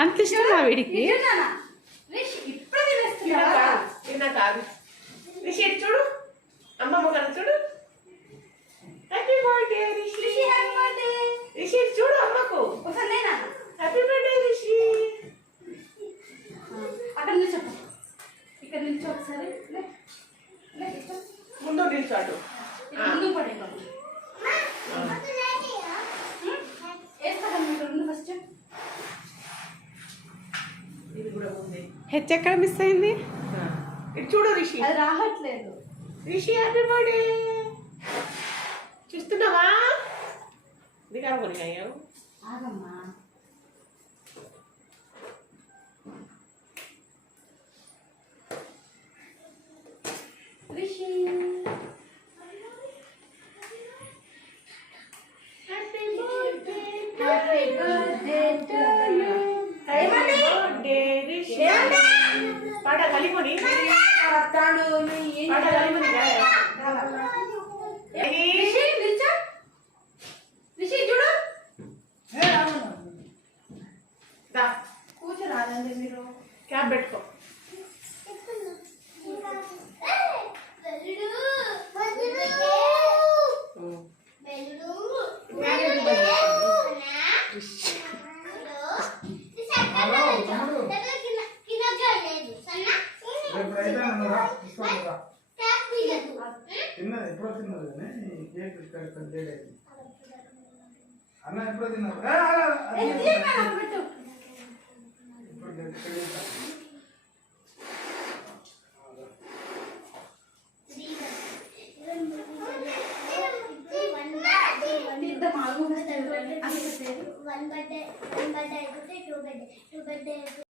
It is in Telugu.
అంత ఇష్టమా వీడికి? చూడు అమ్మమ్మ కదా చూడు. Happy birthday Rishi. రిషి చూడు అమ్మకు. Happy birthday Rishi. అక్కడ నిల్చో, ఇక్కడ నిల్చో ఒకసారి. ముందు నిల్చోటు. ముందు పడే ఫస్ట్. ఇది కూడా ఉంది. హెచ్ ఎక్కడ మిస్ అయింది? ఇది చూడు రిషి. అది రావట్లేదు. Rishi happy birthday. చూస్తున్నావా? దిగాము అయ్యావు. ఆగమ్మా. Rishi happy birthday. Happy birthday to you. Birthday Rishi. పాట కలిపొని. వస్తాడు పాట కలిపొని. రిషి నిల్చో. రిషి చూడు. దా కూర్చోరాదండి మీరు. క్యాప్ పెట్టుకో. ఎప్పుడో తిన్నారు అన్న ఎప్పుడో తిన్నారు. one birthday, two birthday.